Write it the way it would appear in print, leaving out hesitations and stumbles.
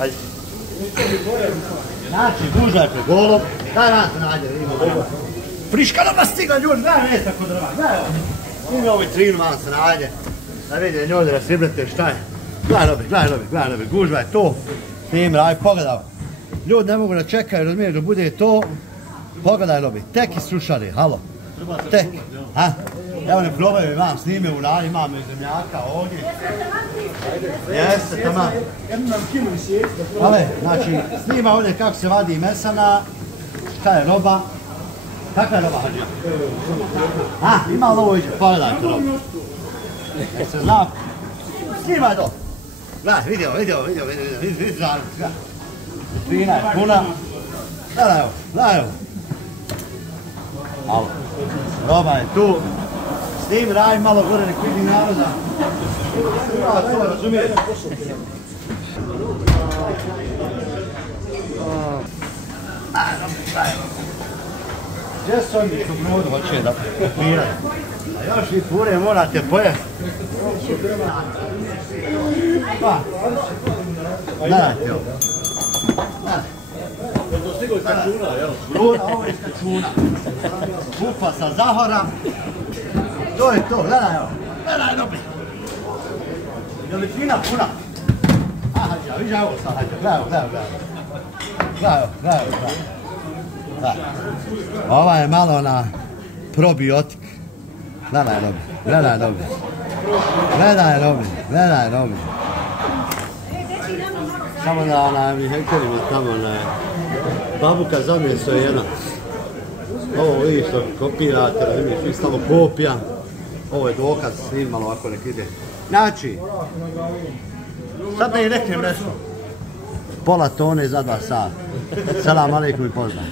Hajde. Znači, gužaj pred golom. Daj vam se nađe, ima. Friška roba stigla ljudi, daj mjesta kod drva, daj ovo. Ima ovaj trinu vam se nađe. Da vidite ljudi da svibrete šta je. Gledaj nobi, gužva je to. Snimi, aj pogledaj. Ljudi ne mogu da čekaju, razumiješ da bude to. Pogledaj nobi, tek i sušari, halo. Tek, ha? Evo ne probaju vam, snime u rani, imamo i zemljaka ovdje. Jeste, tamo. Ale, znači, snima ovdje kako se vadi mesana, šta je roba. Kakva je roba, Hadžija? Ha, ima li ovo iđe? Pogledajte robu. Nek se zna. Snimaj to. Gledaj, vidi žarnic, gledaj. Vitrina je puna. Gledaj ovo. Malo. Roba je tu. Snim, raj malo gore, nek vidim naroda. To razumijete. Gdje su oni tu brodu hoće da piraju? A još vi pure morate pojesti. Pa. Gledajte ovo. Ovo je iz kačuna. Kupa sa Zahora. To je to, gledaj ovo. Gledaj nobi. Je li fina puna? A, Hadžija, viđa ovo sad, Hadžija. Gledaj ovo. Ova je malo na probiotik. Gledaj nobi. Samo na hekerima tamo babuka zamjesto je jedna. Ovo vidiš što kopirate, razumiješ, vi stalo kopija. Ovo je dokaz, snimalo ovako nek ide. Znači, sad da i reknem nešto. Pola tone za 2 sata. Selam alejkum i pozdrav.